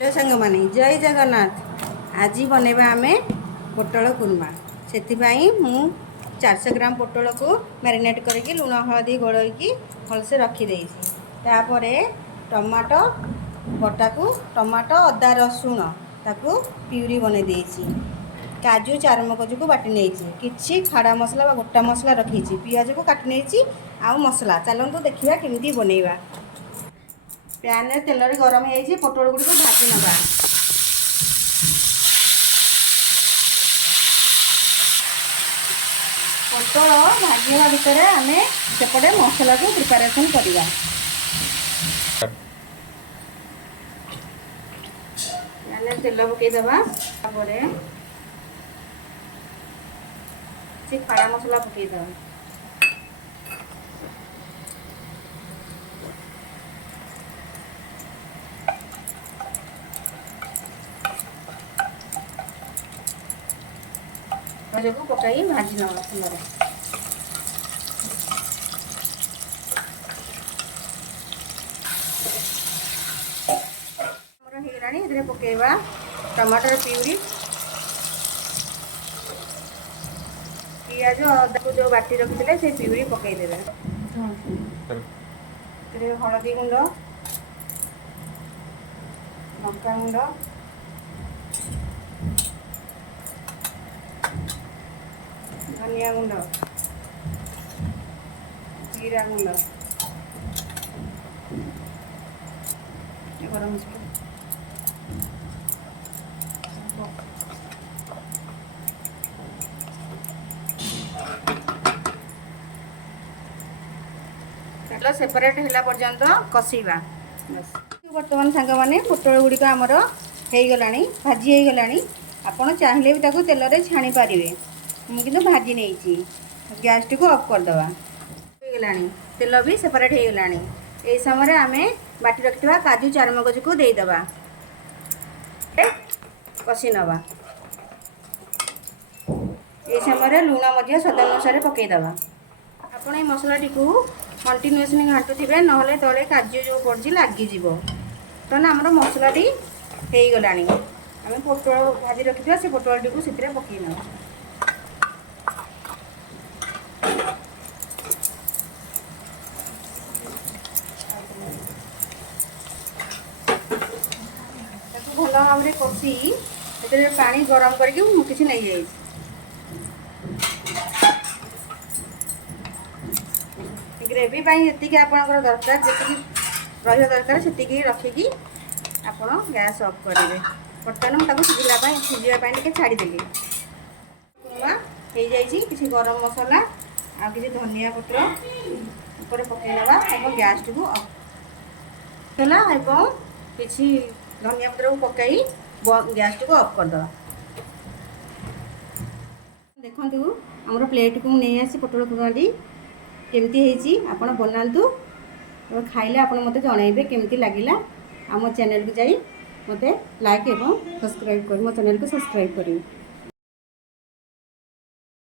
Hello सांग माने जय जगन्नाथ। आज बनैबा आमे पोटल कुर्मा। से मु 400 ग्राम पोटल को मैरिनेट करके लुण हलदी गोलैकी भलसे रखीदे। तापर टमाटो बटा को टमाटो अदा रसुण ताकू प्यूरी बनै देछि। काजू चारमगज को बाटी नहीं किसी खाड़ा मसला गोटा मसला रखी पियाज को काटी नहीं आउ मसला चलतु देखा केमी बनैबा। पैन में तेल गरम हो पोटल गुड़ी को भाजी नवा। पोटल भाजी भितर आम सेपटे मसला को प्रिपारेसन करवा। पैन तेल पकईदबा खड़ा मसला पकईदबा। को पकाई भाजी नवा तेल होगा पकेबा टमाटर प्यूरी पियाज अदा को जो बाटी रखी से प्यूरी पकईदे। हलदी गुंड लंका गुंड धनिया गुंड जीरा गुंड गरम मसला सेपरेट होला पर्यंत कषिबा। बस बर्तमान सांग माने पोटल गुड़ी आमर हो गलानी भाजी हो गलानी। आपण चाहिए भी ताकू तेल रे छाणी पारिबे। मुझे भाजी नहीं गैस टी को ऑफ करदे गलानी तेल भी सेपरेट हो गलानी। यही समय आम बाटी रखा काजू चारमगज को देदेबा कषि नवा। ये समय लुण स्वाद अनुसार पकईदबा। आपण ये मसला टी कंटिन्यूअसली घाटुवे ना तले काजू जो पड़ी लगिज तो आमर मसलाटी हो गलानी। आम पोटल भाजी रखी से पोटल टी को से पकई ना भल भाव में कषि पानी गरम करके किसी नहीं जाए। ग्रेवी जी आपंकर दरकार जी रहा दरकार से रखिकी आप गैस ऑफ करेंगे। बर्तमान मुझे सिझापी छाड़देली कुर्मा हो जाए। किसी गरम मसला आ कि धनिया पत्र ऊपर पकईना और गैस टी को ऑफ किसी धनिया पत्र को पकई गैस टी को ऑफ करदे। देखु आमर प्लेट को नहीं आसी पोटल कुर्माटी केमती आपड़ बनातु और खाइले आप मत जनइबे केमती लगिला। आम चैनल को जाई मते लाइक एवं सब्सक्राइब कर मो चैनल को सब्सक्राइब करेंगे।